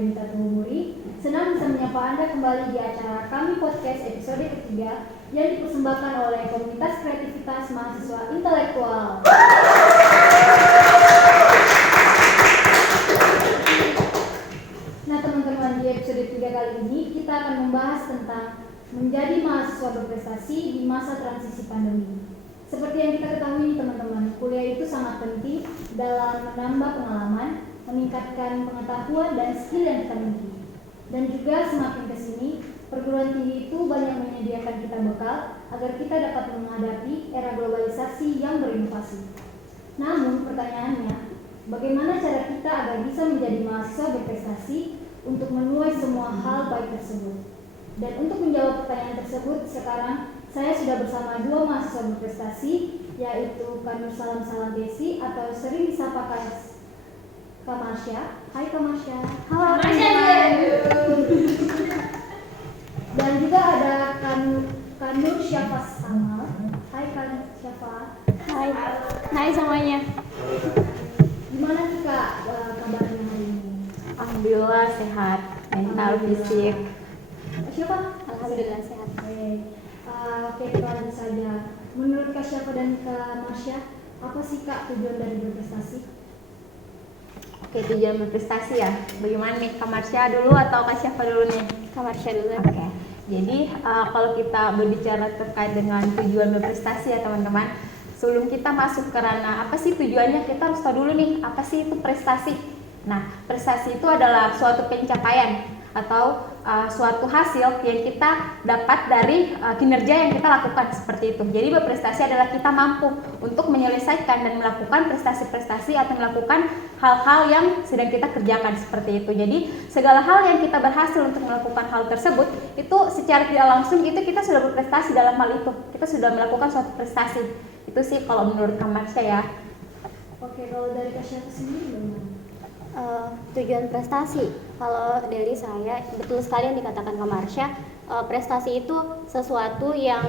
Devita Tumuri. Senang bisa menyapa Anda kembali di acara kami podcast episode ketiga yang dipersembahkan oleh Komunitas Kreativitas Mahasiswa Intelektual. Nah teman-teman, di episode 3 kali ini kita akan membahas tentang menjadi mahasiswa berprestasi di masa transisi pandemi. Seperti yang kita ketahui teman-teman, kuliah itu sangat penting dalam menambah pengalaman, meningkatkan pengetahuan dan skill yang kita miliki. Dan juga semakin kesini, perguruan tinggi itu banyak menyediakan kita bekal agar kita dapat menghadapi era globalisasi yang berinovasi. Namun pertanyaannya, bagaimana cara kita agar bisa menjadi mahasiswa berprestasi untuk menuai semua hal baik tersebut? Dan untuk menjawab pertanyaan tersebut, sekarang saya sudah bersama dua mahasiswa berprestasi, yaitu Kak Nur Salam Salam Desi atau sering disapa Kak Marsha. Hai Kak Marsha. Halo Marsha. Dan juga ada Kak Nur Syafa Samal. Hai Kak Syafa. Hai semuanya. Gimana nih Kak kabarnya hari ini? Alhamdulillah sehat, mental, fisik. Siapa? Alhamdulillah sehat. Oke, kita lanjut saja. Menurut Kak Syafa dan Kak Marsha, apa sih Kak tujuan dari berprestasi? Oke, tujuan berprestasi ya. Bagaimana nih, Kak Marsha dulu atau Kak Syafa dulu nih? Kak Marsha dulu. Oke. Jadi kalau kita berbicara terkait dengan tujuan berprestasi ya teman-teman, sebelum kita masuk ke ranah apa sih tujuannya, kita harus tahu dulu nih apa sih itu prestasi. Nah, prestasi itu adalah suatu pencapaian atau suatu hasil yang kita dapat dari kinerja yang kita lakukan seperti itu. Jadi berprestasi adalah kita mampu untuk menyelesaikan dan melakukan prestasi-prestasi atau melakukan hal-hal yang sedang kita kerjakan seperti itu. Jadi segala hal yang kita berhasil untuk melakukan hal tersebut itu secara tidak langsung itu kita sudah berprestasi dalam hal itu. Kita sudah melakukan suatu prestasi. Itu sih kalau menurut Kak Marsha ya. Oke, kalau dari Kak Syafa sendiri gimana? Tujuan prestasi, kalau dari saya betul sekali yang dikatakan Kak Marsha. Prestasi itu sesuatu yang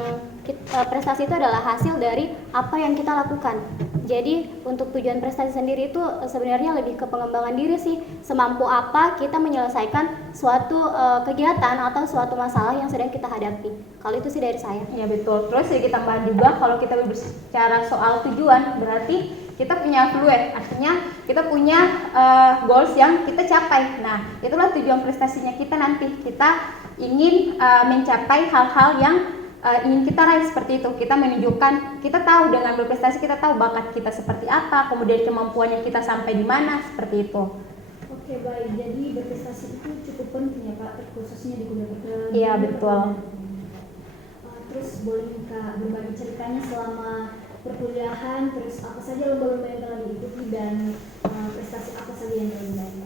prestasi itu adalah hasil dari apa yang kita lakukan. Jadi untuk tujuan prestasi sendiri itu sebenarnya lebih ke pengembangan diri sih, semampu apa kita menyelesaikan suatu kegiatan atau suatu masalah yang sedang kita hadapi. Kalau itu sih dari saya. Ya betul. Terus ya kita tambah juga kalau kita berbicara soal tujuan, berarti kita punya fluid, artinya kita punya goals yang kita capai. Nah, itulah tujuan prestasinya kita nanti. Kita ingin mencapai hal-hal yang ingin kita raih seperti itu. Kita menunjukkan, kita tahu dengan berprestasi kita tahu bakat kita seperti apa, kemudian kemampuannya kita sampai di mana, seperti itu. Oke, baik. Jadi berprestasi itu cukup penting ya Kak, khususnya di kuliah. Iya, betul. Terus boleh Kak berbagi ceritanya selama perkuliahan, terus apa saja lomba-lomba yang telah diikuti dan prestasi apa saja yang telah diraih?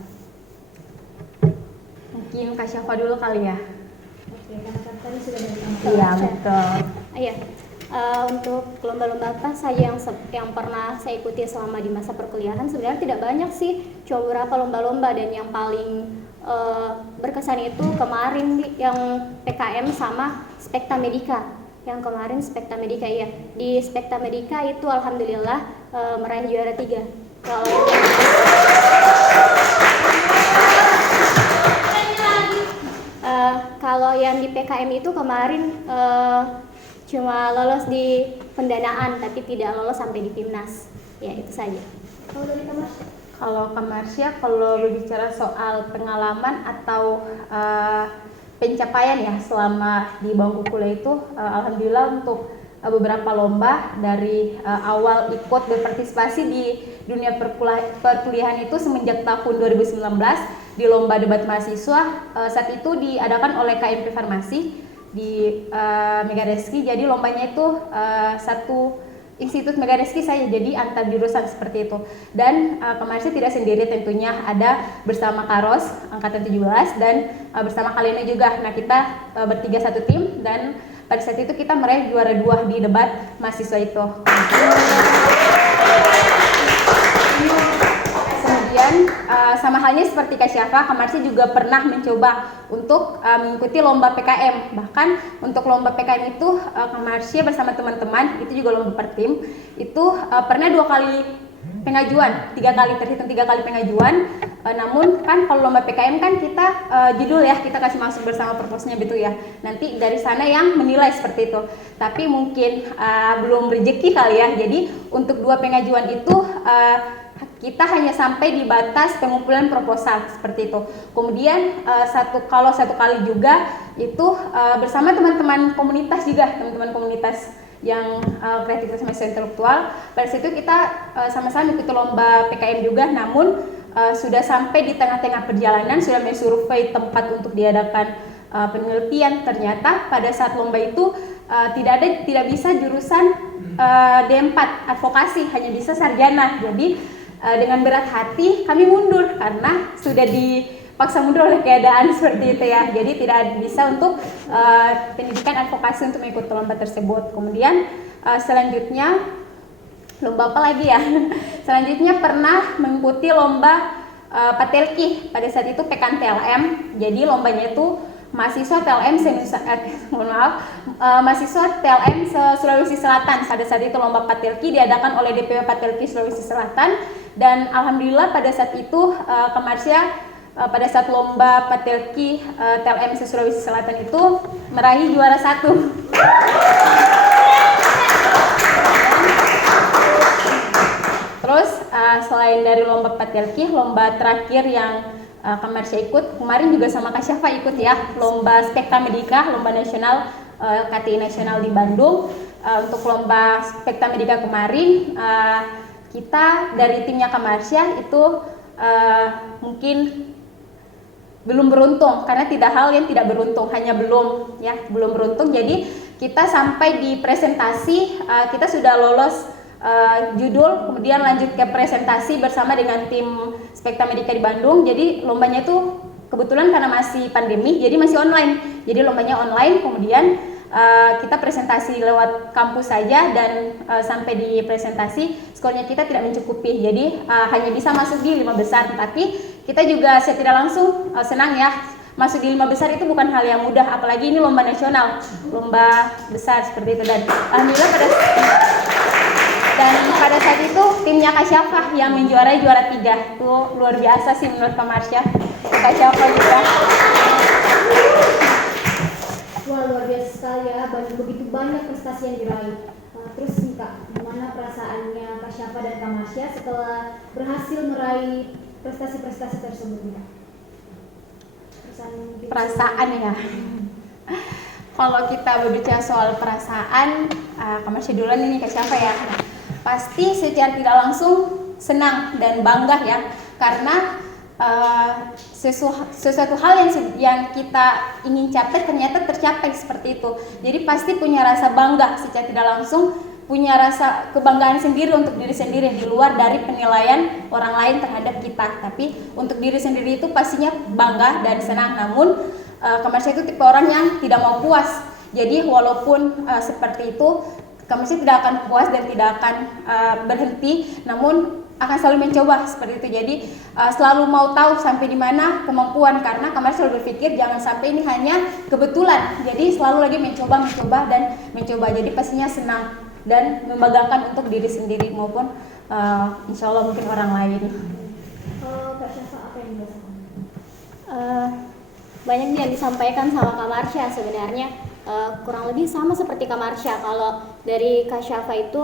Mungkin Kak Syafa dulu kali ya. Oke, karena kan tadi sudah dari Kak. Iya, betul. Iya. Untuk lomba-lomba apa saja yang pernah saya ikuti selama di masa perkuliahan sebenarnya tidak banyak sih, cuma beberapa lomba-lomba, dan yang paling berkesan itu kemarin yang PKM sama Spekta Medika. Yang kemarin Spekta Medika ya. Di Spekta Medika itu alhamdulillah meraih juara 3. Kalau yang di PKM itu kemarin cuma lolos di pendanaan tapi tidak lolos sampai di Timnas. Ya, itu saja. Kalau dari Kak Marsha? Kalau Kak Marsha, kalau berbicara soal pengalaman atau pencapaian ya selama di bangku kuliah itu, alhamdulillah untuk beberapa lomba dari awal ikut berpartisipasi di dunia perkuliahan itu semenjak tahun 2019 di lomba debat mahasiswa. Saat itu diadakan oleh KMP Farmasi di Megareski. Jadi lombanya itu satu institut Megareski saja, jadi antar jurusan seperti itu. Dan Kak Marsha tidak sendiri tentunya, ada bersama Karos angkatan 17 dan bersama Kalena juga. Nah, kita bertiga satu tim dan pada saat itu kita meraih juara 2 di debat mahasiswa itu. Kemudian sama halnya seperti Kak Syafa, Kak Marsha juga pernah mencoba untuk mengikuti lomba PKM. Bahkan untuk lomba PKM itu Kak Marsha bersama teman-teman, itu juga lomba per tim, itu pernah 2 kali pengajuan, 3 kali terhitung 3 kali pengajuan. Namun kan kalau lomba PKM kan kita judul ya, kita kasih masuk bersama purpose-nya gitu ya. Nanti dari sana yang menilai seperti itu. Tapi mungkin belum rezeki kali ya. Jadi untuk 2 pengajuan itu kita hanya sampai di batas pengumpulan proposal seperti itu. Kemudian kalau satu kali juga itu bersama teman-teman komunitas juga, teman-teman komunitas yang kreativitas mahasiswa intelektual. Pada situ kita sama-sama ikut lomba PKM juga, namun sudah sampai di tengah-tengah perjalanan, sudah mensurvei tempat untuk diadakan penelitian. Ternyata pada saat lomba itu tidak bisa jurusan D4 advokasi, hanya bisa sarjana. Jadi dengan berat hati kami mundur karena sudah dipaksa mundur oleh keadaan seperti itu ya. Jadi tidak bisa untuk pendidikan advokasi untuk mengikuti lomba tersebut. Kemudian selanjutnya lomba apa lagi ya? Selanjutnya pernah mengikuti lomba Patelki, pada saat itu Pekan TLM. Jadi lombanya itu mahasiswa TLM mahasiswa TLM Sulawesi Selatan. Pada saat itu lomba Patelki diadakan oleh DPW Patelki Sulawesi Selatan, dan alhamdulillah pada saat itu Kamarsya pada saat lomba Patelki TLM Sulawesi Selatan itu meraih juara 1. Terus selain dari lomba Patelki, lomba terakhir yang Kamarsya ikut, kemarin juga sama Kak Syafa ikut ya, lomba Spekta Medika, lomba nasional KTI nasional di Bandung. Untuk lomba Spekta Medika kemarin, kita dari timnya Kamarsya itu mungkin belum beruntung, karena tidak hal yang tidak beruntung, hanya belum beruntung. Jadi kita sampai di presentasi, kita sudah lolos judul, kemudian lanjut ke presentasi bersama dengan tim Spekta Medika di Bandung. Jadi lombanya itu kebetulan karena masih pandemi, jadi masih online. Jadi lombanya online, kemudian kita presentasi lewat kampus saja, dan sampai di presentasi skornya kita tidak mencukupi. Jadi hanya bisa masuk di 5 besar. Tapi kita juga secara tidak langsung senang ya, masuk di 5 besar itu bukan hal yang mudah, apalagi ini lomba nasional, lomba besar seperti itu. Dan alhamdulillah pada saat itu timnya Kak Syafa yang menjuarai juara 3. Itu luar biasa sih menurut Kamarsya. Kak Syafa juga. Wah, luar biasa sekali ya, begitu banyak prestasi yang diraih. Terus nih Kak, gimana perasaannya Kak Syafa dan Kamarsya setelah berhasil meraih prestasi-prestasi tersebut nih Kak? Perasaan ya. Kalau kita berbicara soal perasaan, Kamarsya duluan ini Kak Syafa ya. Pasti secara tidak langsung senang dan bangga ya, karena sesuatu hal yang kita ingin capai ternyata tercapai seperti itu. Jadi pasti punya rasa bangga secara tidak langsung, punya rasa kebanggaan sendiri untuk diri sendiri di luar dari penilaian orang lain terhadap kita. Tapi untuk diri sendiri itu pastinya bangga dan senang. Namun Kamarsya itu tipe orang yang tidak mau puas. Jadi walaupun seperti itu, Kamarsya tidak akan puas dan tidak akan berhenti, namun akan selalu mencoba seperti itu. Jadi selalu mau tahu sampai di mana kemampuan, karena Kamarsya selalu berpikir jangan sampai ini hanya kebetulan. Jadi selalu lagi mencoba dan mencoba. Jadi pastinya senang dan membanggakan untuk diri sendiri maupun insya Allah mungkin orang lain. Kak Syafa, apa yang dirasakan? Banyak yang disampaikan sama Kamarsya sebenarnya. Kurang lebih sama seperti Kamarsya. Kalau dari Kak Syafa itu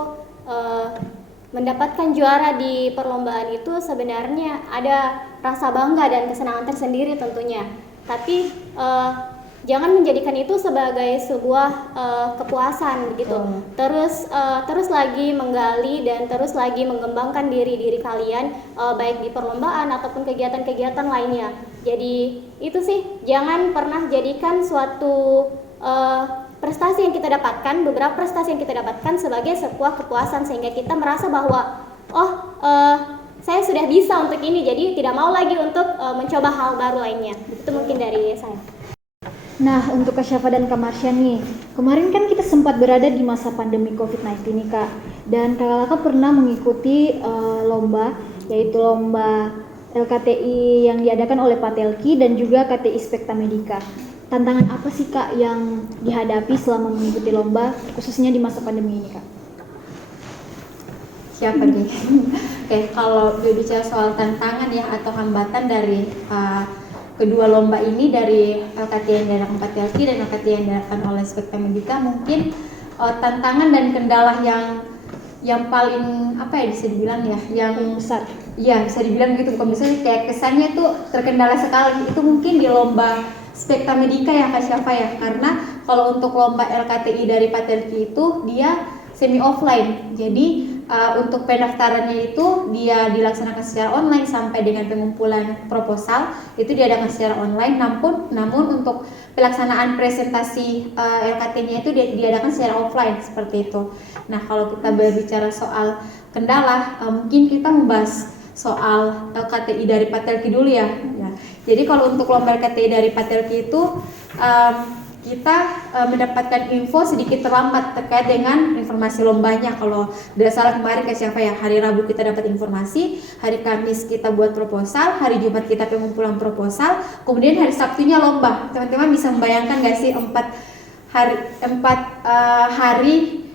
mendapatkan juara di perlombaan itu sebenarnya ada rasa bangga dan kesenangan tersendiri tentunya. Tapi jangan menjadikan itu sebagai sebuah kepuasan gitu. Terus lagi menggali dan terus lagi mengembangkan diri kalian, baik di perlombaan ataupun kegiatan-kegiatan lainnya. Jadi itu sih, jangan pernah jadikan suatu prestasi yang kita dapatkan, beberapa prestasi yang kita dapatkan sebagai sebuah kepuasan, sehingga kita merasa bahwa saya sudah bisa untuk ini, jadi tidak mau lagi untuk mencoba hal baru lainnya. Itu mungkin dari saya. Nah, untuk Kak Syafa dan Kamarsya nih, kemarin kan kita sempat berada di masa pandemi COVID-19 nih Kak, dan Kakak pernah mengikuti lomba, yaitu lomba LKTI yang diadakan oleh Patelki dan juga KTI Spekta Medika. Tantangan apa sih Kak yang dihadapi selama mengikuti lomba, khususnya di masa pandemi ini Kak? Siapa nih? Oke, kalau berbicara soal tantangan ya atau hambatan dari kedua lomba ini, dari LKT yang diadakan Patriarki dan LKT yang diadakan oleh Spekta Mendika, mungkin tantangan dan kendala yang paling apa ya bisa dibilang ya, yang besar. Iya bisa dibilang gitu, kalau misalnya kayak kesannya tuh terkendala sekali itu mungkin di lomba Spekta Mendika ya Kak Syafa ya, karena kalau untuk lomba LKTI dari Patriarki itu dia semi offline, jadi untuk pendaftarannya itu dia dilaksanakan secara online sampai dengan pengumpulan proposal itu diadakan secara online, namun untuk pelaksanaan presentasi LKT-nya itu diadakan secara offline seperti itu. Nah kalau kita berbicara soal kendala, mungkin kita membahas soal LKTI dari Patriarki dulu ya. Jadi kalau untuk lomba LKTI dari Patriarki itu kita mendapatkan info sedikit terlambat terkait dengan informasi lombanya. Kalau tidak salah kemarin Kak Syafa ya, hari Rabu kita dapat informasi, hari Kamis kita buat proposal, hari Jumat kita pengumpulan proposal, kemudian hari Sabtunya lomba. Teman-teman bisa membayangkan nggak sih 4 hari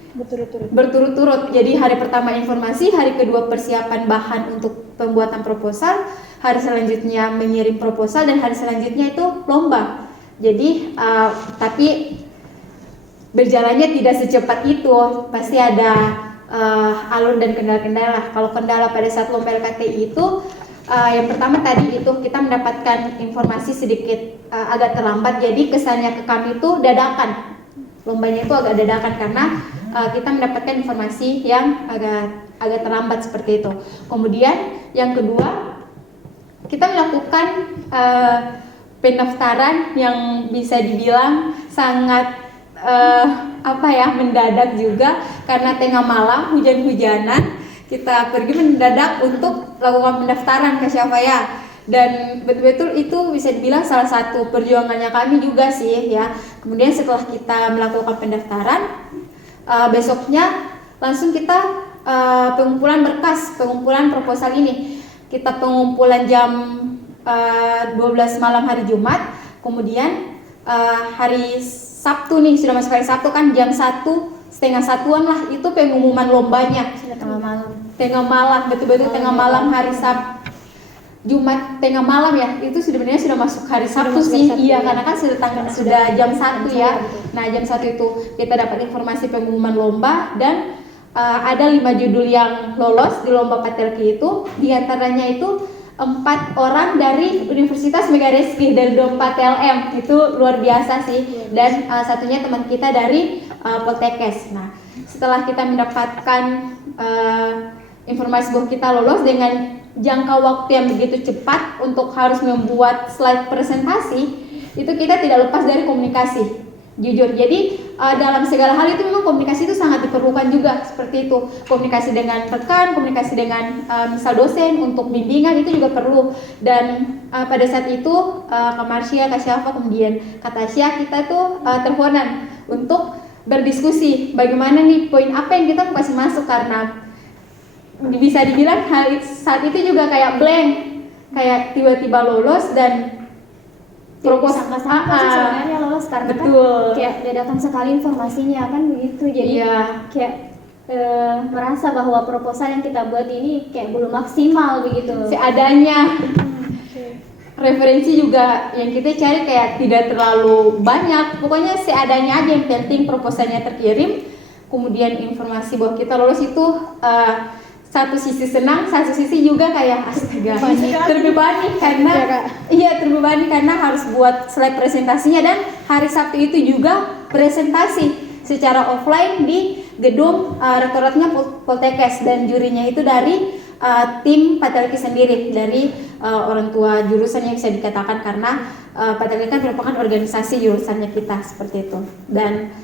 berturut-turut. Jadi hari pertama informasi, hari kedua persiapan bahan untuk pembuatan proposal, hari selanjutnya mengirim proposal, dan hari selanjutnya itu lomba. Jadi tapi berjalannya tidak secepat itu, pasti ada alur dan kendala-kendala. Kalau kendala pada saat lomba LKTI itu yang pertama tadi itu kita mendapatkan informasi sedikit agak terlambat, jadi kesannya ke kami itu dadakan. Lombanya itu agak dadakan karena kita mendapatkan informasi yang agak terlambat seperti itu. Kemudian yang kedua, kita melakukan pendaftaran yang bisa dibilang sangat mendadak juga, karena tengah malam hujan-hujanan kita pergi mendadak untuk melakukan pendaftaran Kak Syafa ya. Dan betul-betul itu bisa dibilang salah satu perjuangannya kami juga sih ya. Kemudian setelah kita melakukan pendaftaran, besoknya langsung kita pengumpulan berkas, pengumpulan proposal ini. Kita pengumpulan jam 12 malam hari Jumat, kemudian hari Sabtu nih, sudah masuk hari Sabtu kan, jam 1:30 lah itu pengumuman lombanya. Tengah malam, betul-betul tengah malam hari Jumat tengah malam ya, itu sebenarnya sudah masuk hari Sabtu sih. Iya, karena kan sudah jam 1 ya. Nah, jam 1 itu kita dapat informasi pengumuman lomba, dan ada 5 judul yang lolos di lomba Patriarki itu. Di antaranya itu 4 orang dari Universitas Megarizki dari 24 TLM, itu luar biasa sih. Dan satunya teman kita dari Poltekkes. Nah, setelah kita mendapatkan informasi bahwa kita lolos dengan jangka waktu yang begitu cepat untuk harus membuat slide presentasi, itu kita tidak lepas dari komunikasi, jujur. Jadi dalam segala hal itu memang komunikasi itu sangat diperlukan juga, seperti itu. Komunikasi dengan rekan, komunikasi dengan misal dosen untuk bimbingan itu juga perlu. Dan pada saat itu Kak Marsya, Kak Syafa, kemudian Kak Tasya, kita tuh teleponan untuk berdiskusi bagaimana nih poin apa yang kita mau kasih masuk, karena bisa dibilang saat itu juga kayak blank, kayak tiba-tiba lolos dan proposal sebenarnya lolos karena betul. Kan kayak dadakan sekali informasinya kan begitu, jadi kayak merasa bahwa proposal yang kita buat ini kayak belum maksimal begitu, seadanya. Referensi juga yang kita cari kayak tidak terlalu banyak, pokoknya seadanya aja, yang penting proposalnya terkirim, kemudian informasi bahwa kita lolos itu satu sisi senang, satu sisi juga kayak astaga terbebani karena harus buat slide presentasinya, dan hari Sabtu itu juga presentasi secara offline di gedung rektoratnya Poltekkes, dan jurinya itu dari tim Patriarki sendiri, dari orang tua jurusan yang bisa dikatakan, karena Patriarki kan merupakan organisasi jurusannya kita seperti itu. Dan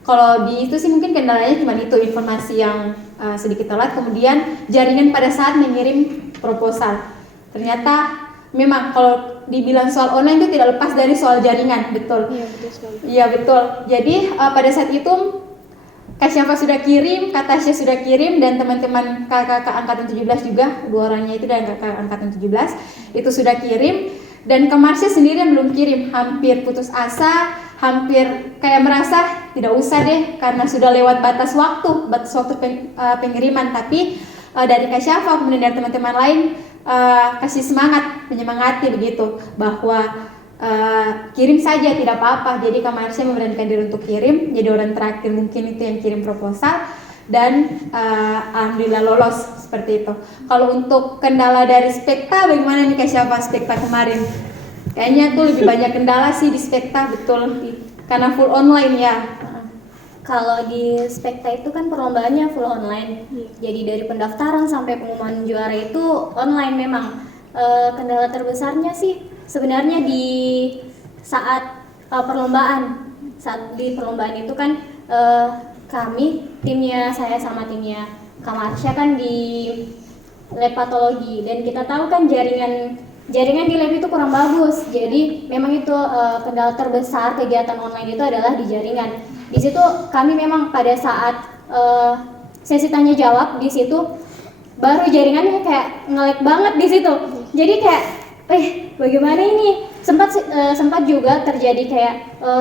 kalau di itu sih mungkin kendalanya cuma itu, informasi yang sedikit telat, kemudian jaringan pada saat mengirim proposal. Ternyata memang kalau dibilang soal online itu tidak lepas dari soal jaringan, betul. Iya, betul sekali. Iya, betul. Jadi pada saat itu Kak Syafa sudah kirim, Kak Tasya sudah kirim, dan teman-teman kakak angkatan 17 juga, 2 orangnya itu dan kakak angkatan 17 itu sudah kirim. Dan Kak Marsya sendiri yang belum kirim, hampir putus asa, hampir kayak merasa tidak usah deh karena sudah lewat batas waktu pengiriman. Tapi dari Kak Syafa kemudian dari teman-teman lain kasih semangat, menyemangati begitu bahwa kirim saja tidak apa-apa. Jadi Kak Marsha memberanikan diri untuk kirim, jadi orang terakhir mungkin itu yang kirim proposal dan alhamdulillah lolos seperti itu. Kalau untuk kendala dari Spekta bagaimana nih Kak Syafa Spekta kemarin? Kayaknya tuh lebih banyak kendala sih di Spekta, betul, karena full online ya. Kalau di Spekta itu kan perlombaannya full online, jadi dari pendaftaran sampai pengumuman juara itu online memang. Kendala terbesarnya sih sebenarnya di saat perlombaan. Saat di perlombaan itu kan kami, timnya saya sama timnya Kak Marsha kan di lab patologi, dan kita tahu kan jaringan di lab itu kurang bagus. Jadi memang itu kendala terbesar kegiatan online itu adalah di jaringan. Di situ kami memang pada saat sesi tanya jawab di situ baru jaringannya kayak nge-lag banget di situ. Jadi kayak bagaimana ini? Sempat juga terjadi kayak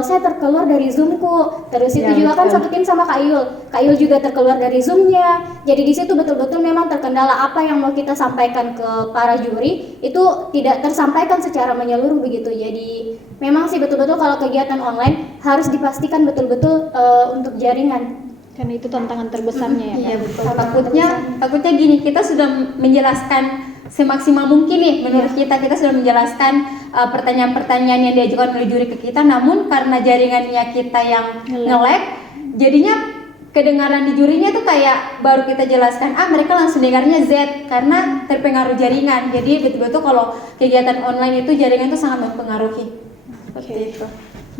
saya terkeluar dari Zoom-ku. Terus itu juga kan satu tim sama Kak Yul. Kak Yul juga terkeluar dari Zoom-nya. Jadi di situ betul-betul memang terkendala apa yang mau kita sampaikan ke para juri itu tidak tersampaikan secara menyeluruh begitu. Jadi memang sih betul-betul kalau kegiatan online harus dipastikan betul-betul untuk jaringan. Karena itu tantangan terbesarnya ya. Iya betul. Takutnya gini, kita sudah menjelaskan semaksimal mungkin nih menurut kita sudah menjelaskan pertanyaan-pertanyaan yang diajukan oleh juri ke kita, namun karena jaringannya kita yang nge-lag, jadinya kedengaran di jurinya tuh kayak baru kita jelaskan mereka langsung dengarnya Z karena terpengaruh jaringan. Jadi betul-betul kalau kegiatan online itu jaringan itu sangat mempengaruhi. Seperti itu.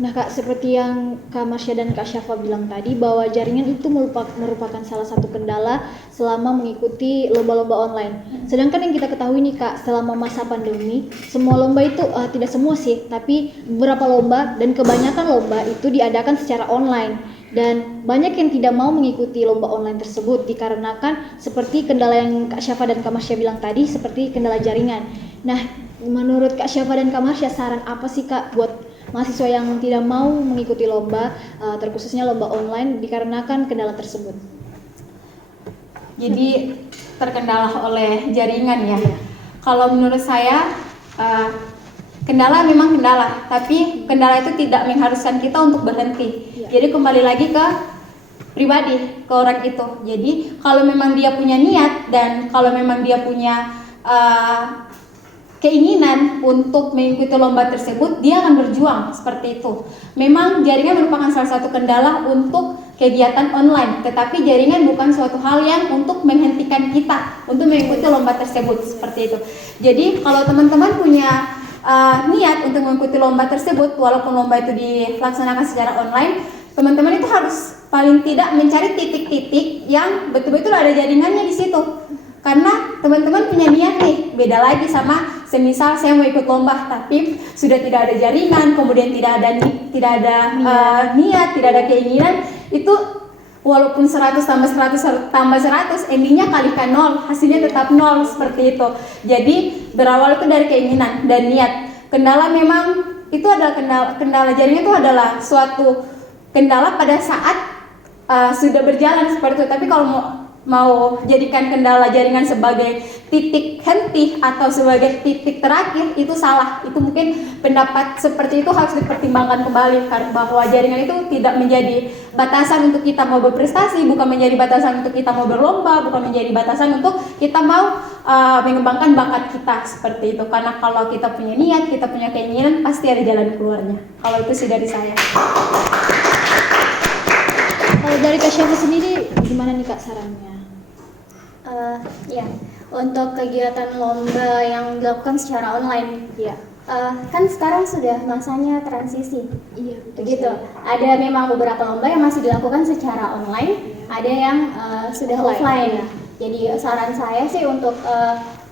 Nah Kak, seperti yang Kak Marsha dan Kak Syafa bilang tadi bahwa jaringan itu merupakan salah satu kendala selama mengikuti lomba-lomba online. Sedangkan yang kita ketahui nih Kak, selama masa pandemi, semua lomba itu tidak semua sih, tapi beberapa lomba dan kebanyakan lomba itu diadakan secara online. Dan banyak yang tidak mau mengikuti lomba online tersebut dikarenakan seperti kendala yang Kak Syafa dan Kak Marsha bilang tadi, seperti kendala jaringan. Nah, menurut Kak Syafa dan Kak Marsha, saran apa sih Kak buat mahasiswa yang tidak mau mengikuti lomba, terkhususnya lomba online dikarenakan kendala tersebut? Jadi terkendala oleh jaringan ya. Kalau menurut saya kendala memang kendala, tapi kendala itu tidak mengharuskan kita untuk berhenti. Jadi kembali lagi ke pribadi, ke orang itu. Jadi kalau memang dia punya niat dan kalau memang dia punya keinginan untuk mengikuti lomba tersebut, dia akan berjuang seperti itu. Memang jaringan merupakan salah satu kendala untuk kegiatan online, tetapi jaringan bukan suatu hal yang untuk menghentikan kita untuk mengikuti lomba tersebut seperti itu. Jadi kalau teman-teman punya niat untuk mengikuti lomba tersebut, walaupun lomba itu dilaksanakan secara online, teman-teman itu harus paling tidak mencari titik-titik yang betul-betul ada jaringannya di situ. Karena teman-teman punya niat nih, beda lagi sama semisal saya mau ikut lomba tapi sudah tidak ada jaringan, kemudian tidak ada niat, tidak ada keinginan, itu walaupun 100 tambah 100 tambah 100, endingnya kalikan 0, hasilnya tetap 0 seperti itu. Jadi berawal itu dari keinginan dan niat. Kendala memang itu adalah kendala jaringan itu adalah suatu kendala pada saat sudah berjalan seperti itu. Tapi kalau mau jadikan kendala jaringan sebagai titik henti atau sebagai titik terakhir, itu salah. Itu mungkin pendapat seperti itu harus dipertimbangkan kembali, karena bahwa jaringan itu tidak menjadi batasan untuk kita mau berprestasi, bukan menjadi batasan untuk kita mau berlomba, bukan menjadi batasan untuk kita mau mengembangkan bakat kita seperti itu. Karena kalau kita punya niat, kita punya keinginan, pasti ada jalan keluarnya. Kalau itu sih dari saya. Kalau dari Kak Syafa sendiri, gimana nih Kak sarannya? Ya, untuk kegiatan lomba yang dilakukan secara online, Ya. Kan sekarang sudah masanya transisi. Iya, betul. Begitu. Ada memang beberapa lomba yang masih dilakukan secara online, ada yang sudah offline. Jadi saran saya sih untuk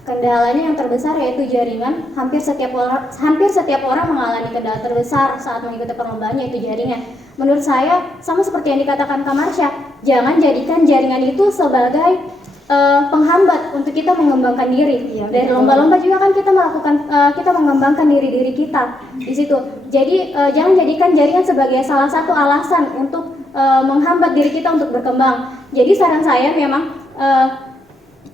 kendalanya yang terbesar yaitu jaringan. Hampir setiap orang mengalami kendala terbesar saat mengikuti perlombaan, yaitu jaringan. Menurut saya sama seperti yang dikatakan Kak Marsha, jangan jadikan jaringan itu sebagai penghambat untuk kita mengembangkan diri. Dari lomba-lomba juga kan kita mengembangkan diri kita di situ. Jadi jangan jadikan jaringan sebagai salah satu alasan untuk menghambat diri kita untuk berkembang. Jadi saran saya memang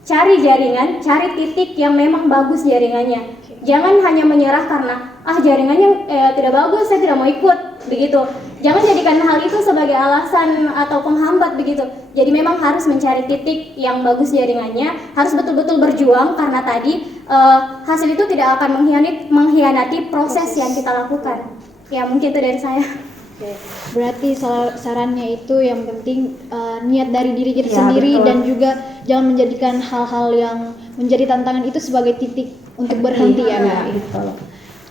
cari jaringan, cari titik yang memang bagus jaringannya. Jangan hanya menyerah karena jaringannya tidak bagus, saya tidak mau ikut begitu. Jangan jadikan hal itu sebagai alasan atau penghambat begitu. Jadi memang harus mencari titik yang bagus jaringannya, harus betul-betul berjuang karena tadi hasil itu tidak akan mengkhianati proses yang kita lakukan. Ya mungkin itu dari saya. Oke. Berarti sarannya itu yang penting niat dari diri kita Ya, sendiri betul. dan juga jangan menjadikan hal-hal yang menjadi tantangan itu sebagai titik untuk berhenti ya Kak. Betul.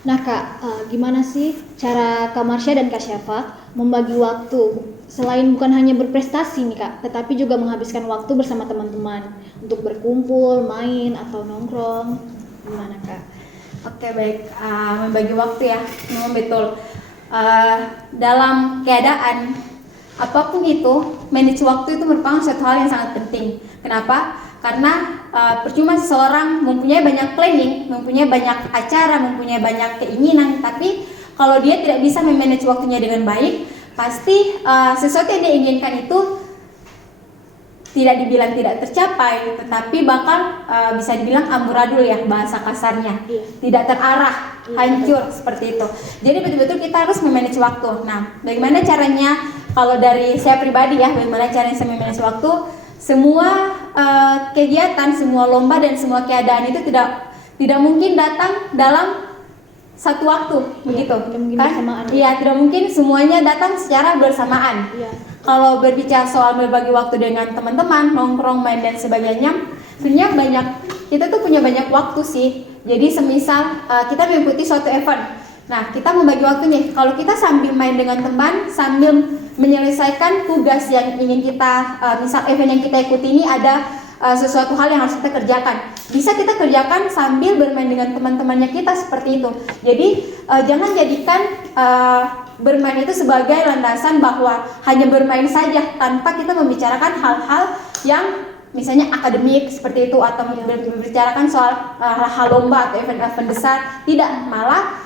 Nah Kak, gimana sih cara Kak Marsha dan Kak Syafa membagi waktu selain bukan hanya berprestasi nih Kak, tetapi juga menghabiskan waktu bersama teman-teman untuk berkumpul, main atau nongkrong, gimana Kak? Oke baik, membagi waktu ya, memang betul. Dalam keadaan apapun itu, manage waktu itu merupakan suatu hal yang sangat penting. Kenapa? Karena percuma seseorang mempunyai banyak planning, mempunyai banyak acara, mempunyai banyak keinginan, tapi kalau dia tidak bisa memanage waktunya dengan baik, pasti sesuatu yang dia inginkan itu tidak dibilang tidak tercapai, tetapi bakal bisa dibilang amburadul ya bahasa kasarnya, tidak terarah, hancur seperti itu. Jadi betul-betul kita harus memanage waktu. Nah, bagaimana caranya? Kalau dari saya pribadi ya, bagaimana caranya saya memanage waktu? Semua kegiatan, semua lomba dan semua keadaan itu tidak mungkin datang dalam satu waktu, begitu tidak mungkin kan? bersamaan. Iya, tidak mungkin semuanya datang secara bersamaan. Iya. Kalau berbicara soal berbagi waktu dengan teman-teman, nongkrong, main dan sebagainya, sebenarnya kita tuh punya banyak waktu sih. Jadi semisal kita mengikuti suatu event, nah kita membagi waktu nih. Kalau kita sambil main dengan teman, sambil menyelesaikan tugas yang ingin kita, misal event yang kita ikuti ini ada sesuatu hal yang harus kita kerjakan, bisa kita kerjakan sambil bermain dengan teman-temannya kita seperti itu. Jadi jangan jadikan bermain itu sebagai landasan bahwa hanya bermain saja tanpa kita membicarakan hal-hal yang misalnya akademik seperti itu atau membicarakan soal hal lomba atau event-event besar. Tidak, malah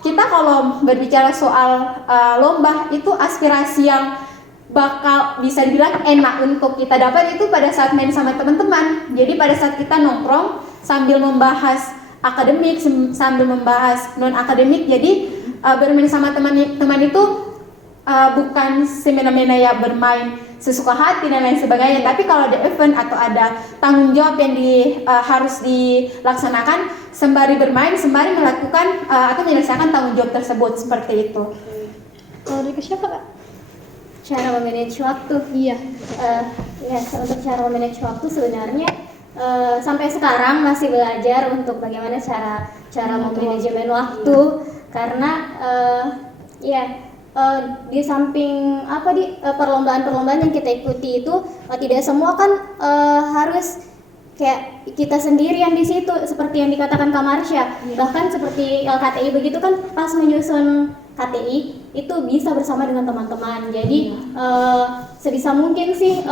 kita kalau berbicara soal lomba itu aspirasi yang bakal bisa dibilang enak untuk kita dapat itu pada saat main sama teman-teman. Jadi pada saat kita nongkrong sambil membahas akademik, sambil membahas non akademik, jadi bermain sama teman-teman itu bukan semena-mena ya bermain sesuka hati dan lain sebagainya, tapi kalau ada event atau ada tanggung jawab yang harus dilaksanakan, sembari bermain, sembari melakukan atau menyelesaikan tanggung jawab tersebut seperti itu. Kalau dari Kak Syafa Kak? Cara memanage waktu. Iya. Ya, untuk cara memanage waktu sebenarnya sampai sekarang masih belajar untuk bagaimana cara memanajemen waktu karena di samping perlombaan-perlombaan yang kita ikuti itu tidak semua kan harus kayak kita sendirian di situ seperti yang dikatakan Kak Marsha. Bahkan seperti LKTI begitu kan pas menyusun KTI itu bisa bersama dengan teman-teman. Jadi sebisa mungkin sih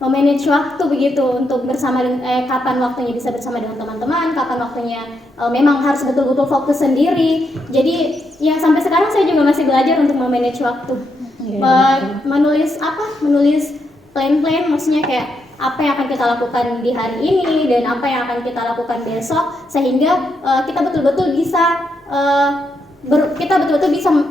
memanage waktu begitu untuk bersama kapan waktunya bisa bersama dengan teman-teman, kapan waktunya memang harus betul-betul fokus sendiri. Jadi ya sampai sekarang saya juga masih belajar untuk memanage waktu. Menulis plan-plan, maksudnya kayak apa yang akan kita lakukan di hari ini dan apa yang akan kita lakukan besok, sehingga kita betul-betul bisa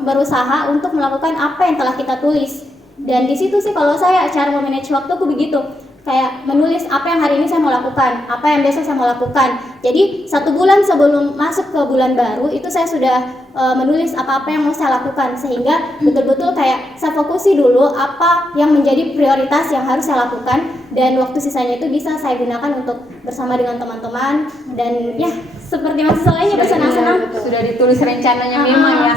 berusaha untuk melakukan apa yang telah kita tulis. Dan di situ sih kalau saya cara memanage waktu aku begitu, kayak menulis apa yang hari ini saya mau lakukan, apa yang besok saya mau lakukan. Jadi 1 bulan sebelum masuk ke bulan baru itu saya sudah menulis apa-apa yang mau saya lakukan, sehingga betul-betul kayak saya fokusi dulu apa yang menjadi prioritas yang harus saya lakukan, dan waktu sisanya itu bisa saya gunakan untuk bersama dengan teman-teman. Dan ya seperti mahasiswa lainnya bersenang-senang. Sudah ditulis rencananya memang ya,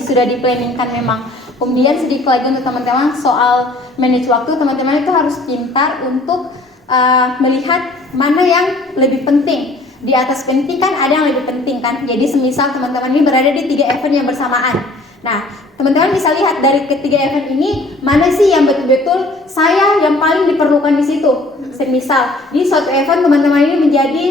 sudah diplanningkan memang. Kemudian sedikit lagi untuk teman-teman soal manage waktu, teman-teman itu harus pintar untuk melihat mana yang lebih penting. Di atas penting kan ada yang lebih penting kan. Jadi semisal teman-teman ini berada di 3 event yang bersamaan. Nah, teman-teman bisa lihat dari ketiga event ini mana sih yang betul-betul saya yang paling diperlukan di situ. Semisal di suatu event teman-teman ini menjadi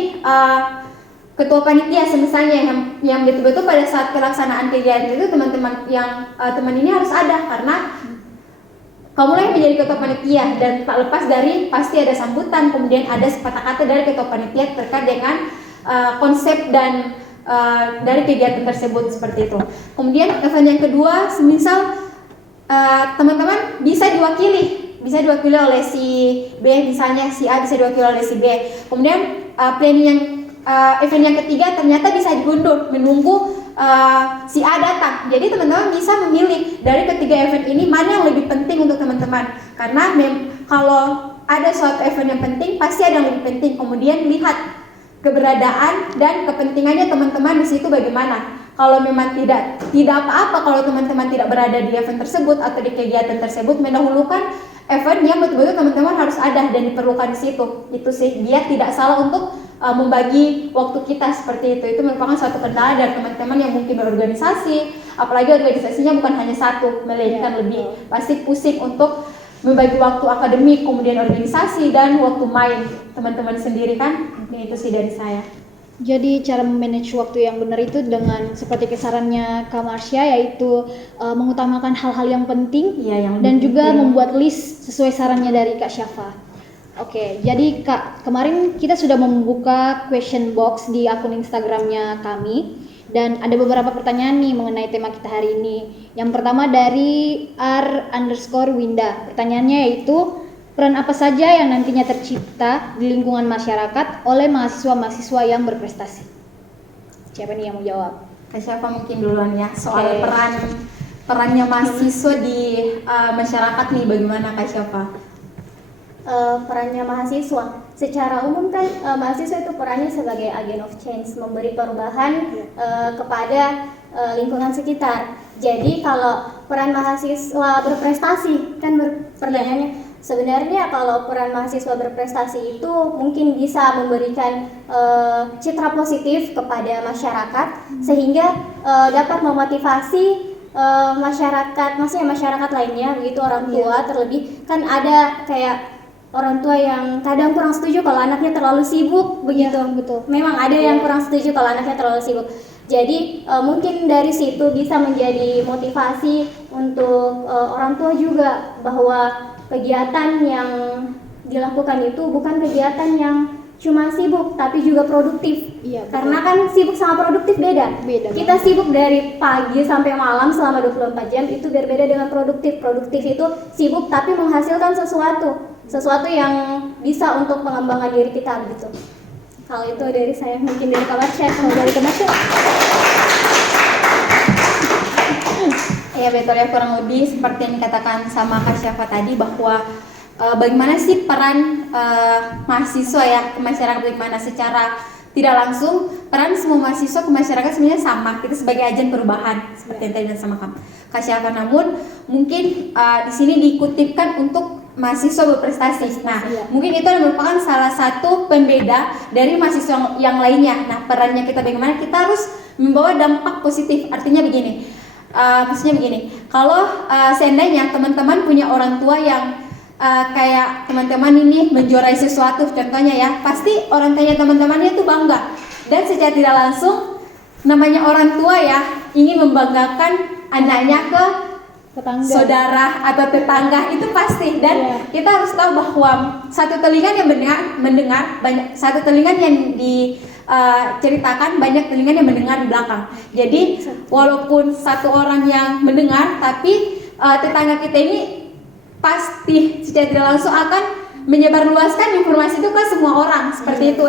ketua panitia semisalnya yang betul-betul pada saat pelaksanaan kegiatan itu teman-teman yang teman ini harus ada, karena kamulah yang menjadi ketua panitia, dan tak lepas dari pasti ada sambutan, kemudian ada sepatah kata dari ketua panitia terkait dengan konsep dan dari kegiatan tersebut seperti itu. Kemudian event yang kedua, semisal teman-teman bisa diwakili oleh si B, misalnya si A bisa diwakili oleh si B. Kemudian planning yang event yang ketiga ternyata bisa diundur menunggu si A datang. Jadi teman-teman bisa memilih dari ketiga event ini mana yang lebih penting untuk teman-teman. Karena kalau ada suatu event yang penting pasti ada yang lebih penting. Kemudian lihat keberadaan dan kepentingannya teman-teman di situ bagaimana. Kalau memang tidak apa-apa kalau teman-teman tidak berada di event tersebut atau di kegiatan tersebut, mendahulukan event yang betul-betul teman-teman harus ada dan diperlukan di situ. Itu sih, biar tidak salah untuk membagi waktu kita seperti itu. Itu merupakan suatu kendala dari teman-teman yang mungkin berorganisasi, apalagi organisasinya bukan hanya satu, melainkan lebih. Pasti pusing untuk membagi waktu akademik, kemudian organisasi, dan waktu main teman-teman sendiri kan. Ini itu sih dari saya. Jadi cara memanage waktu yang benar itu dengan seperti sarannya Kak Marsha, yaitu mengutamakan hal-hal yang penting, dan juga membuat list sesuai sarannya dari Kak Syafa. Oke, jadi Kak, kemarin kita sudah membuka question box di akun Instagramnya kami, dan ada beberapa pertanyaan nih mengenai tema kita hari ini. Yang pertama dari R_Winda. Pertanyaannya yaitu, peran apa saja yang nantinya tercipta di lingkungan masyarakat oleh mahasiswa-mahasiswa yang berprestasi? Siapa nih yang mau jawab? Kak Syafa mungkin duluan ya, soal perannya mahasiswa di masyarakat nih, bagaimana Kak Syafa? Perannya mahasiswa secara umum kan mahasiswa itu perannya sebagai agent of change, memberi perubahan kepada lingkungan sekitar. Jadi kalau peran mahasiswa berprestasi kan pertanyaannya, sebenarnya kalau peran mahasiswa berprestasi itu mungkin bisa memberikan citra positif kepada masyarakat, sehingga dapat memotivasi masyarakat, maksudnya masyarakat lainnya begitu, orang tua terlebih. Kan ada kayak orang tua yang kadang kurang setuju kalau anaknya terlalu sibuk begitu. Betul. Memang ada yang kurang setuju kalau anaknya terlalu sibuk. Jadi mungkin dari situ bisa menjadi motivasi untuk orang tua juga, bahwa kegiatan yang dilakukan itu bukan kegiatan yang cuma sibuk tapi juga produktif. Karena kan sibuk sama produktif beda. Kita sibuk dari pagi sampai malam selama 24 jam itu berbeda dengan produktif. Produktif itu sibuk tapi menghasilkan sesuatu yang bisa untuk pengembangan diri kita gitu. Hal itu dari saya, mungkin dari Kak Marsha. Kalau dari Kak Marsha? Ya betul ya, kurang lebih seperti yang dikatakan sama Kak Syafa tadi, bahwa bagaimana sih peran mahasiswa ya ke masyarakat, bagaimana secara tidak langsung peran semua mahasiswa ke masyarakat sebenarnya sama, kita sebagai agen perubahan seperti yang tadi sama Kak Syafa. Namun mungkin di sini dikutipkan untuk mahasiswa berprestasi. Nah, mungkin itu merupakan salah satu pembeda dari mahasiswa yang lainnya. Nah, perannya kita bagaimana kita harus membawa dampak positif. Artinya begini, maksudnya begini, kalau seandainya teman-teman punya orang tua yang kayak teman-teman ini menjuarai sesuatu, contohnya ya, pasti orang tuanya teman-temannya itu bangga, dan secara tidak langsung namanya orang tua ya ingin membanggakan anaknya ke tetangga, saudara atau tetangga, itu pasti. Dan kita harus tahu bahwa satu telinga yang mendengar banyak, satu telinga yang diceritakan banyak telinga yang mendengar di belakang. Jadi walaupun satu orang yang mendengar, tapi tetangga kita ini pasti secara tidak langsung akan menyebarluaskan informasi itu ke semua orang, seperti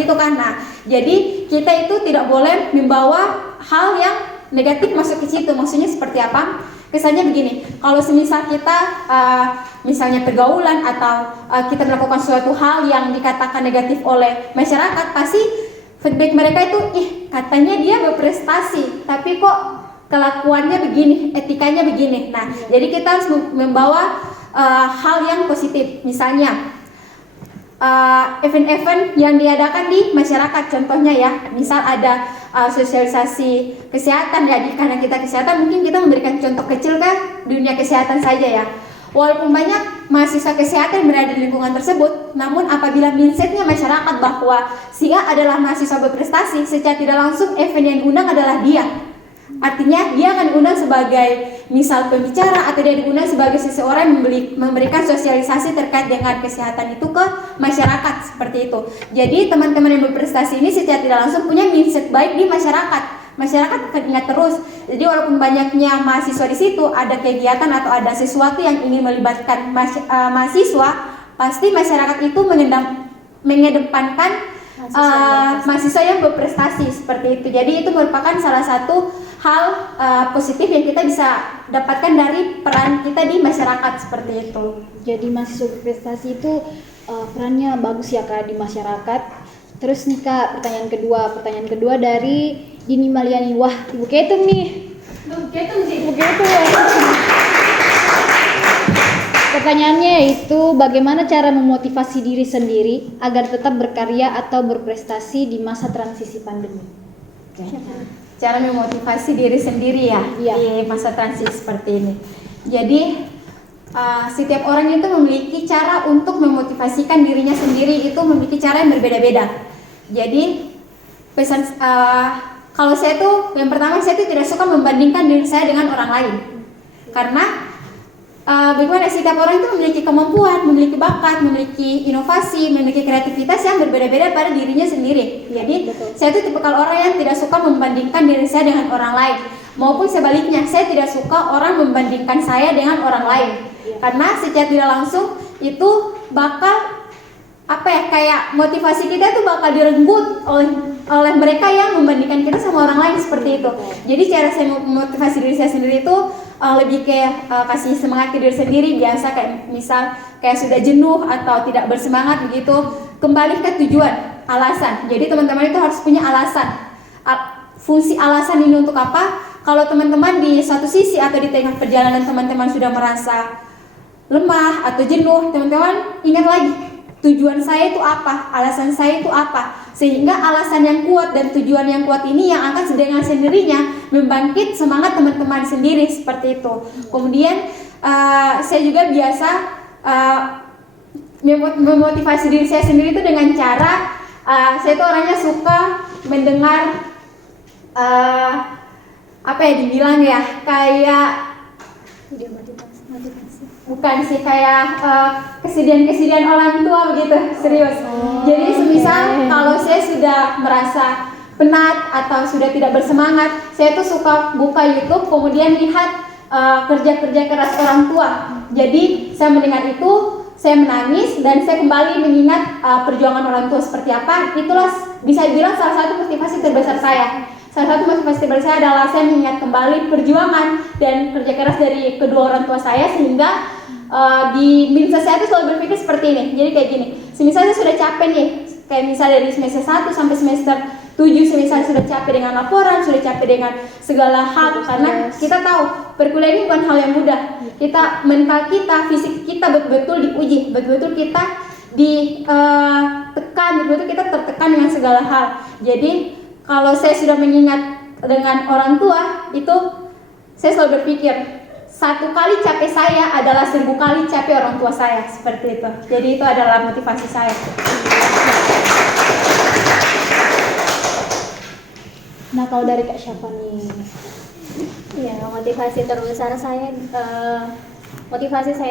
itu kan. Nah, jadi kita itu tidak boleh membawa hal yang negatif masuk ke situ. Maksudnya seperti apa? Kesannya begini, kalau semisal kita misalnya pergaulan atau kita melakukan suatu hal yang dikatakan negatif oleh masyarakat, pasti feedback mereka itu, katanya dia berprestasi, tapi kok kelakuannya begini, etikanya begini. Nah, jadi kita harus membawa hal yang positif. Misalnya event-event yang diadakan di masyarakat, contohnya ya, misal ada sosialisasi kesehatan ya, karena kita kesehatan, mungkin kita memberikan contoh kecil kan dunia kesehatan saja ya. Walaupun banyak mahasiswa kesehatan yang berada di lingkungan tersebut, namun apabila mindsetnya masyarakat bahwa si A adalah mahasiswa berprestasi, secara tidak langsung event yang diundang adalah dia. Artinya dia akan diundang sebagai misal pembicara atau dia diundang sebagai seseorang yang memberikan sosialisasi terkait dengan kesehatan itu ke masyarakat seperti itu. Jadi teman-teman yang berprestasi ini secara tidak langsung punya mindset baik di masyarakat. Masyarakat akan ingat terus. Jadi walaupun banyaknya mahasiswa di situ, ada kegiatan atau ada sesuatu yang ingin melibatkan mahasiswa, pasti masyarakat itu mengedepankan mahasiswa yang berprestasi seperti itu. Jadi itu merupakan salah satu hal positif yang kita bisa dapatkan dari peran kita di masyarakat seperti itu. Jadi mahasiswa berprestasi itu perannya bagus ya Kak di masyarakat. Terus nih Kak, pertanyaan kedua dari Dini Maliani. Wah, Ibu Ketum nih. Ibu Ketum. Pertanyaannya yaitu bagaimana cara memotivasi diri sendiri agar tetap berkarya atau berprestasi di masa transisi pandemi? Cara memotivasi diri sendiri ya di masa transisi seperti ini. Jadi setiap orang itu memiliki cara untuk memotivasikan dirinya sendiri, itu memiliki cara yang berbeda-beda. Jadi pesan kalau saya tuh yang pertama, saya tuh tidak suka membandingkan diri saya dengan orang lain, karena bagaimana setiap orang itu memiliki kemampuan, memiliki bakat, memiliki inovasi, memiliki kreativitas yang berbeda-beda pada dirinya sendiri. Jadi saya itu tipikal orang yang tidak suka membandingkan diri saya dengan orang lain, maupun sebaliknya, saya tidak suka orang membandingkan saya dengan orang lain, karena secara tidak langsung itu bakal kayak motivasi kita itu bakal direnggut oleh mereka yang membandingkan kita sama orang lain seperti itu. Jadi cara saya memotivasi diri saya sendiri itu lebih kayak kasih semangat ke diri sendiri, biasa kayak misal kayak sudah jenuh atau tidak bersemangat begitu, kembali ke tujuan, alasan. Jadi teman-teman itu harus punya alasan. Fungsi alasan ini untuk apa? Kalau teman-teman di satu sisi atau di tengah perjalanan teman-teman sudah merasa lemah atau jenuh, teman-teman ingat lagi, tujuan saya itu apa, alasan saya itu apa, sehingga alasan yang kuat dan tujuan yang kuat ini yang akan dengan sendirinya membangkit semangat teman-teman sendiri seperti itu. Kemudian saya juga biasa memotivasi diri saya sendiri itu dengan cara saya itu orangnya suka mendengar dibilang ya kayak bukan sih kayak kesedihan orang tua begitu, serius. Jadi semisal kalau saya sudah merasa penat atau sudah tidak bersemangat, saya tuh suka buka YouTube kemudian lihat kerja-kerja keras orang tua. Jadi saya mendengar itu, saya menangis dan saya kembali mengingat perjuangan orang tua seperti apa. Itulah bisa dibilang salah satu motivasi terbesar saya. Salah satu motivasi terbesar saya adalah saya mengingat kembali perjuangan dan kerja keras dari kedua orang tua saya, sehingga di mindset saya itu selalu berpikir seperti ini. Jadi kayak gini, semisal saya sudah capek nih, kayak misal dari semester 1 sampai semester 7, semisal sudah capek dengan laporan, sudah capek dengan segala hal, karena kita tahu perkuliahan ini bukan hal yang mudah. Kita mental kita, fisik kita betul-betul diuji, betul-betul kita ditekan, betul-betul kita tertekan dengan segala hal. Jadi kalau saya sudah mengingat dengan orang tua itu, saya selalu berpikir 1 kali capek saya adalah 1000 kali capek orang tua saya, seperti itu. Jadi itu adalah motivasi saya. Nah, kalau dari Kak Syafa nih? Ya, motivasi terbesar saya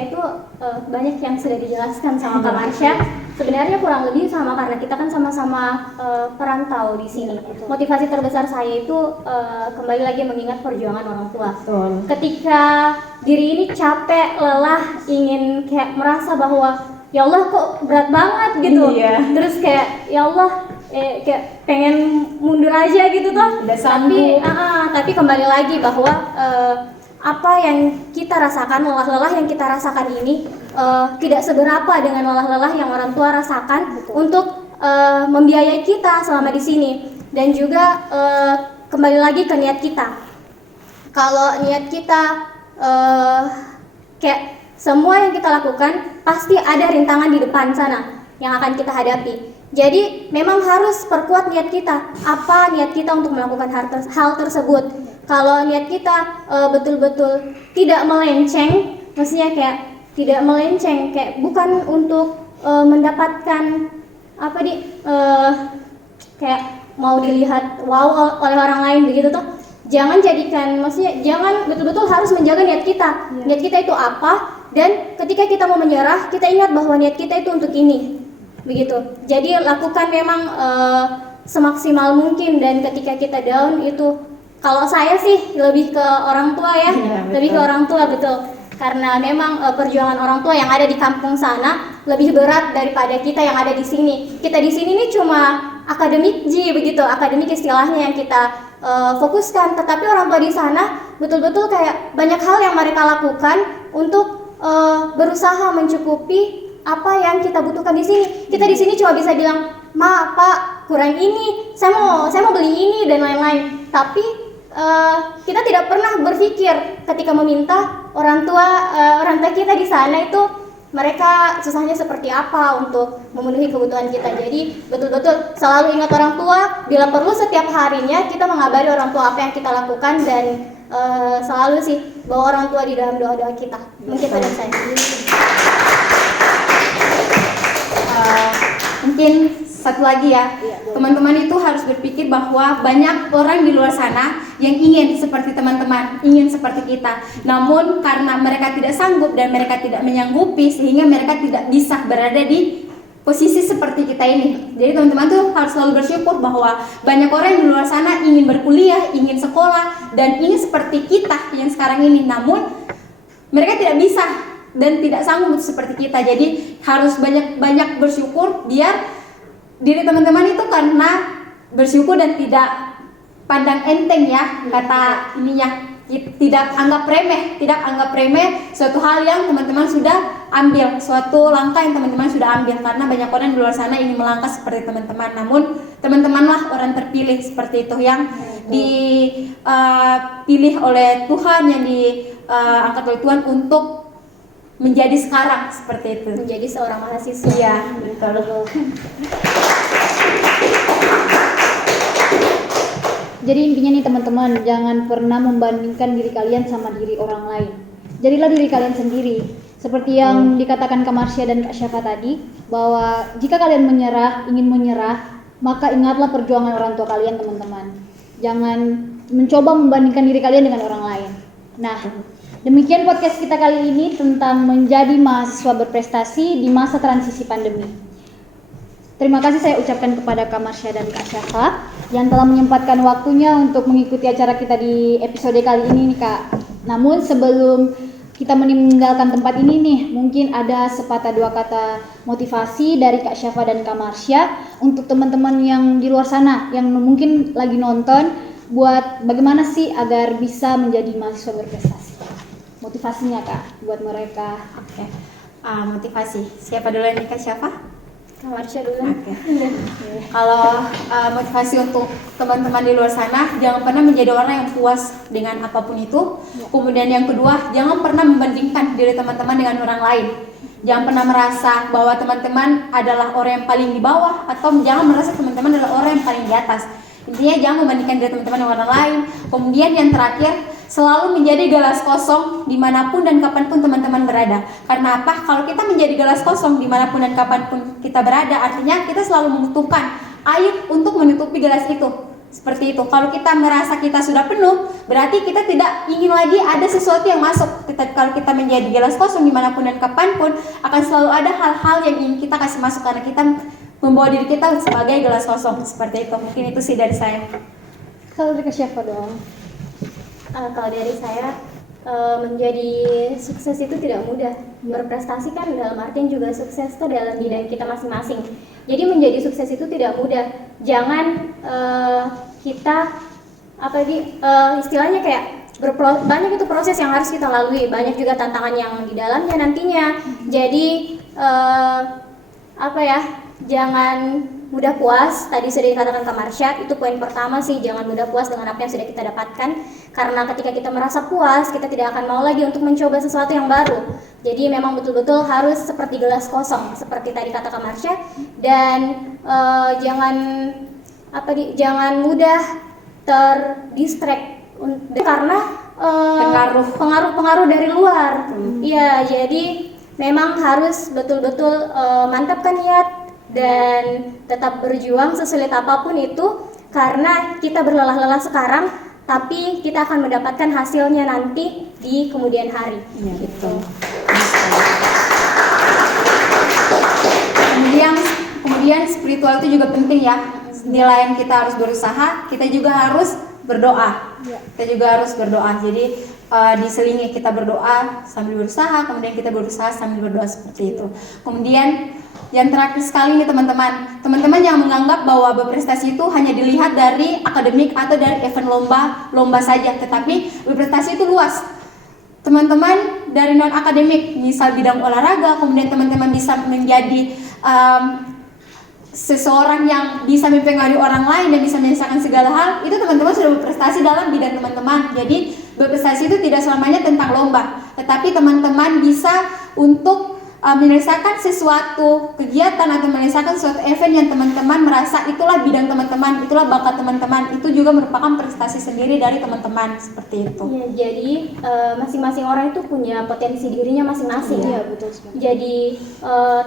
itu banyak yang sudah dijelaskan sama Kak Marsha. Sebenarnya kurang lebih sama, karena kita kan sama-sama perantau di sini. Motivasi terbesar saya itu kembali lagi mengingat perjuangan orang tua. Ketika diri ini capek, lelah, ingin kayak merasa bahwa ya Allah kok berat banget gitu. Terus kayak ya Allah kayak pengen mundur aja gitu toh. Tapi kembali lagi bahwa apa yang kita rasakan, lelah-lelah yang kita rasakan ini tidak seberapa dengan lelah-lelah yang orang tua rasakan untuk membiayai kita selama di sini. Dan juga kembali lagi ke niat kita. Kalau niat kita kayak semua yang kita lakukan pasti ada rintangan di depan sana yang akan kita hadapi. Jadi memang harus perkuat niat kita. Apa niat kita untuk melakukan hal tersebut? Kalau niat kita betul-betul tidak melenceng, maksudnya kayak tidak melenceng, kayak bukan untuk mendapatkan kayak mau dilihat wow oleh orang lain begitu tuh. jangan jadikan, maksudnya jangan betul-betul harus menjaga niat kita. Niat kita itu apa, dan ketika kita mau menyerah, kita ingat bahwa niat kita itu untuk ini. Begitu. Jadi lakukan memang semaksimal mungkin, dan ketika kita down itu, kalau saya sih lebih ke orang tua ya, lebih ke orang tua, betul. Karena memang perjuangan orang tua yang ada di kampung sana lebih berat daripada kita yang ada di sini. Kita di sini nih cuma akademik begitu, akademik istilahnya yang kita fokuskan, tetapi orang tua di sana betul-betul kayak banyak hal yang mereka lakukan untuk berusaha mencukupi apa yang kita butuhkan di sini. Kita di sini cuma bisa bilang, "Ma, Pak, kurang ini, saya mau beli ini," dan lain-lain. Tapi kita tidak pernah berpikir ketika meminta orang tua kita di sana itu mereka susahnya seperti apa untuk memenuhi kebutuhan kita. Jadi betul-betul selalu ingat orang tua, bila perlu setiap harinya kita mengabari orang tua apa yang kita lakukan, dan selalu sih bawa orang tua di dalam doa-doa kita. Mungkin pada saya. Mungkin satu lagi ya, teman-teman itu harus berpikir bahwa banyak orang di luar sana yang ingin seperti teman-teman, ingin seperti kita. Namun karena mereka tidak sanggup dan mereka tidak menyanggupi, sehingga mereka tidak bisa berada di posisi seperti kita ini. Jadi teman-teman tuh harus selalu bersyukur bahwa banyak orang di luar sana ingin berkuliah, ingin sekolah, dan ingin seperti kita yang sekarang ini. Namun mereka tidak bisa dan tidak sanggup seperti kita. Jadi harus banyak bersyukur, biar diri teman-teman itu karena bersyukur dan tidak pandang enteng ya, kata ininya, tidak anggap remeh suatu hal yang teman-teman sudah ambil, suatu langkah yang teman-teman sudah ambil. Karena banyak orang di luar sana ingin melangkah seperti teman-teman, namun teman-temanlah orang terpilih seperti itu, yang dipilih oleh Tuhan, yang diangkat oleh Tuhan untuk menjadi sekarang seperti itu, Menjadi seorang mahasiswa. iya betul. Jadi intinya nih teman-teman, jangan pernah membandingkan diri kalian sama diri orang lain. Jadilah diri kalian sendiri. Seperti yang dikatakan Kak Marsha dan Kak Syafa tadi, bahwa jika kalian ingin menyerah, maka ingatlah perjuangan orang tua kalian, teman-teman. Jangan mencoba membandingkan diri kalian dengan orang lain. Nah, demikian podcast kita kali ini tentang menjadi mahasiswa berprestasi di masa transisi pandemi. Terima kasih saya ucapkan kepada Kak Marsha dan Kak Syafa yang telah menyempatkan waktunya untuk mengikuti acara kita di episode kali ini nih Kak. Namun sebelum kita meninggalkan tempat ini nih, mungkin ada sepatah dua kata motivasi dari Kak Syafa dan Kak Marsha untuk teman-teman yang di luar sana yang mungkin lagi nonton, buat bagaimana sih agar bisa menjadi mahasiswa berprestasi. Motivasinya Kak buat mereka. Oke. Motivasi. Siapa dulu nih, Kak Syafa? Kak Marsha dulu. Oke. Kalau motivasi untuk teman-teman di luar sana, jangan pernah menjadi orang yang puas dengan apapun itu. Kemudian yang kedua, jangan pernah membandingkan diri teman-teman dengan orang lain. Jangan pernah merasa bahwa teman-teman adalah orang yang paling di bawah, atau jangan merasa teman-teman adalah orang yang paling di atas. Intinya jangan membandingkan diri teman-teman dengan orang lain. Kemudian yang terakhir, selalu menjadi gelas kosong dimanapun dan kapanpun teman-teman berada. Karena apa? Kalau kita menjadi gelas kosong dimanapun dan kapanpun kita berada, artinya kita selalu membutuhkan air untuk menutupi gelas itu. Seperti itu. Kalau kita merasa kita sudah penuh, berarti kita tidak ingin lagi ada sesuatu yang masuk. Kalau kita menjadi gelas kosong dimanapun dan kapanpun, akan selalu ada hal-hal yang ingin kita kasih masuk, karena kita membawa diri kita sebagai gelas kosong. Seperti itu. Mungkin itu sih dari saya. Kalau dari Kak Syafa dong. Kalau dari saya, menjadi sukses itu tidak mudah. Berprestasi kan dalam artian juga sukses itu dalam bidang kita masing-masing. Jadi menjadi sukses itu tidak mudah. Jangan kita istilahnya kayak banyak itu proses yang harus kita lalui, banyak juga tantangan yang di dalamnya nantinya. Jadi jangan mudah puas. Tadi sudah dikatakan Kak Marsha, itu poin pertama sih, jangan mudah puas dengan apa yang sudah kita dapatkan. Karena ketika kita merasa puas, kita tidak akan mau lagi untuk mencoba sesuatu yang baru. Jadi memang betul-betul harus seperti gelas kosong, seperti tadi kata Kak Marsha. Dan jangan mudah terdistract karena pengaruh-pengaruh dari luar. Iya, jadi memang harus betul-betul mantapkan niat dan tetap berjuang sesulit apapun itu. Karena kita berlelah-lelah sekarang, tapi kita akan mendapatkan hasilnya nanti di kemudian hari. Iya, Gitu. Kemudian spiritual itu juga penting ya. Selain kita harus berusaha, kita juga harus berdoa. Kita juga harus berdoa. Jadi diselingi kita berdoa sambil berusaha, kemudian kita berusaha sambil berdoa seperti itu. Kemudian yang terakhir sekali nih teman-teman yang menganggap bahwa berprestasi itu hanya dilihat dari akademik atau dari event lomba saja, tetapi berprestasi itu luas. Teman-teman dari non akademik, misal bidang olahraga, kemudian teman-teman bisa menjadi seseorang yang bisa mempengaruhi orang lain dan bisa menyelesaikan segala hal, itu teman-teman sudah berprestasi dalam bidang teman-teman. Jadi berprestasi itu tidak selamanya tentang lomba, tetapi teman-teman bisa untuk menyelesaikan sesuatu kegiatan atau menyelesaikan suatu event yang teman-teman merasa itulah bidang teman-teman, itulah bakat teman-teman, itu juga merupakan prestasi sendiri dari teman-teman, seperti itu. Ya, jadi masing-masing orang itu punya potensi dirinya masing-masing. Iya, Ya. betul sekali. Jadi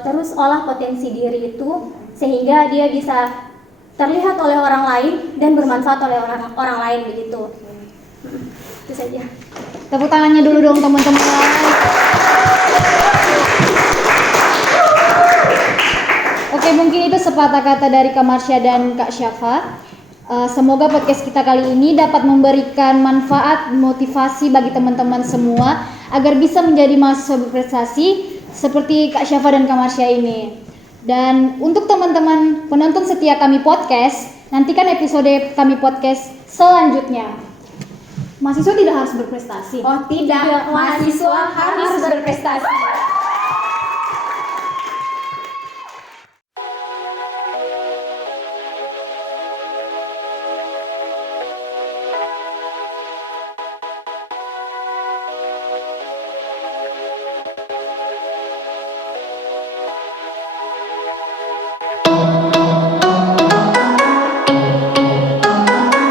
terus olah potensi diri itu sehingga dia bisa terlihat oleh orang lain dan bermanfaat oleh orang lain begitu. Itu saja. Tepuk tangannya dulu dong teman-teman. Oke, mungkin itu sepatah kata dari Kak Marsha dan Kak Syafa. Semoga podcast kita kali ini dapat memberikan manfaat, motivasi bagi teman-teman semua agar bisa menjadi mahasiswa berprestasi seperti Kak Syafa dan Kak Marsha ini. Dan untuk teman-teman penonton setia kami podcast, nantikan episode kami podcast selanjutnya. Mahasiswa tidak harus berprestasi. Oh tidak, mahasiswa harus berprestasi.